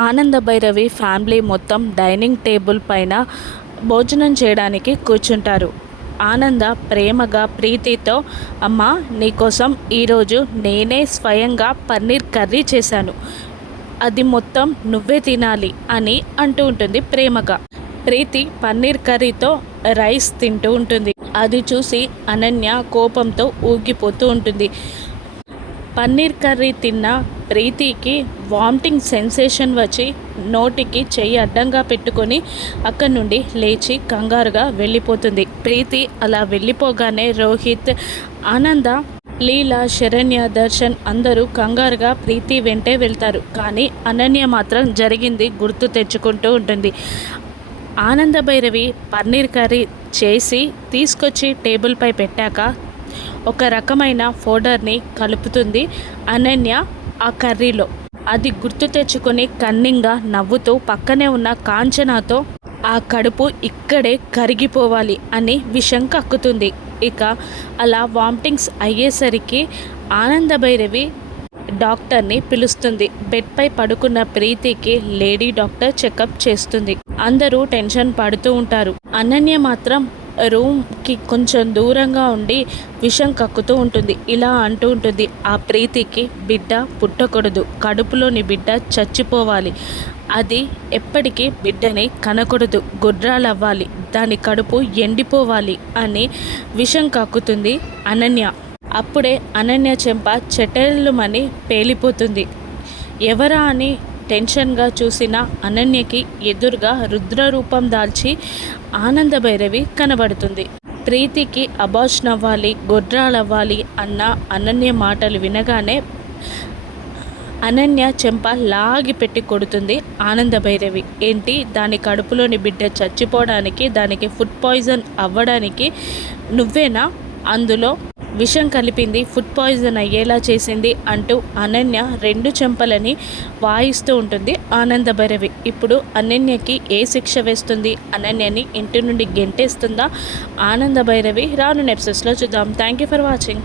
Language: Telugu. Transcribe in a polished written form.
ఆనంద భైరవి ఫ్యామిలీ మొత్తం డైనింగ్ టేబుల్ పైన భోజనం చేయడానికి కూర్చుంటారు. ఆనంద ప్రేమగా ప్రీతితో, అమ్మా నీకోసం ఈరోజు నేనే స్వయంగా పన్నీర్ కర్రీ చేశాను, అది మొత్తం నువ్వే తినాలి అని అంటూ ఉంటుంది ప్రేమగా. ప్రీతి పన్నీర్ కర్రీతో రైస్ తింటూ ఉంటుంది. అది చూసి అనన్య కోపంతో ఊగిపోతూ ఉంటుంది. పన్నీర్ కర్రీ తిన్న ప్రీతికి వామిటింగ్ సెన్సేషన్ వచ్చి నోటికి చెయ్యి అడ్డంగా పెట్టుకొని అక్కడి నుండి లేచి కంగారుగా వెళ్ళిపోతుంది. ప్రీతి అలా వెళ్ళిపోగానే రోహిత్, ఆనంద, లీలా, శరణ్య, దర్శన్ అందరూ కంగారుగా ప్రీతి వెంటే వెళ్తారు. కానీ అనన్య మాత్రం జరిగింది గుర్తు తెచ్చుకుంటూ ఉంటుంది. ఆనంద భైరవి పన్నీర్ కర్రీ చేసి తీసుకొచ్చి టేబుల్పై పెట్టాక ఒక రకమైన పౌడర్ని కలుపుతుంది అనన్య ఆ కర్రీలో. అది గుర్తు తెచ్చుకొని కన్నింగా నవ్వుతూ పక్కనే ఉన్న కాంచనాతో ఆ కడుపు ఇక్కడే కరిగిపోవాలి అని విషం కక్కుతుంది. ఇక అలా వామిటింగ్స్ అయ్యేసరికి ఆనంద భైరవి డాక్టర్ని పిలుస్తుంది. బెడ్పై పడుకున్న ప్రీతికి లేడీ డాక్టర్ చెకప్ చేస్తుంది. అందరూ టెన్షన్ పడుతూ ఉంటారు. అనన్య మాత్రం రూమ్కి కొంచెం దూరంగా ఉండి విషం కక్కుతూ ఉంటుంది. ఇలా అంటూ ఉంటుంది, ఆ ప్రీతికి బిడ్డ పుట్టకూడదు, కడుపులోని బిడ్డ చచ్చిపోవాలి, అది ఎప్పటికీ బిడ్డని కనకూడదు, గుడ్రాలవ్వాలి, దాని కడుపు ఎండిపోవాలి అని విషం కక్కుతుంది అనన్య. అప్పుడే అనన్య చెంప చెటెళ్ళుమని పేలిపోతుంది. ఎవరా అని టెన్షన్గా చూసిన అనన్యకి ఎదురుగా రుద్రరూపం దాల్చి ఆనంద భైరవి కనబడుతుంది. ప్రీతికి అబార్షన్ అవ్వాలి, గొడ్రాలవ్వాలి అన్న అనన్య మాటలు వినగానే అనన్య చెంప లాగి పెట్టి కొడుతుంది ఆనంద భైరవి. ఏంటి, దాని కడుపులోని బిడ్డ చచ్చిపోవడానికి, దానికి ఫుడ్ పాయిజన్ అవ్వడానికి నువ్వేనా అందులో విషం కలిపింది, ఫుడ్ పాయిజన్ అయ్యేలా చేసింది అంటూ అనన్య రెండు చెంపలని వాయిస్తూ ఉంటుంది ఆనంద భైరవి. ఇప్పుడు అనన్యకి ఏ శిక్ష వేస్తుంది? అనన్యని ఇంటి నుండి గెంటేస్తుందా ఆనంద భైరవి? రాను ఎపిసోడ్స్లో చూద్దాం. Thank you for watching.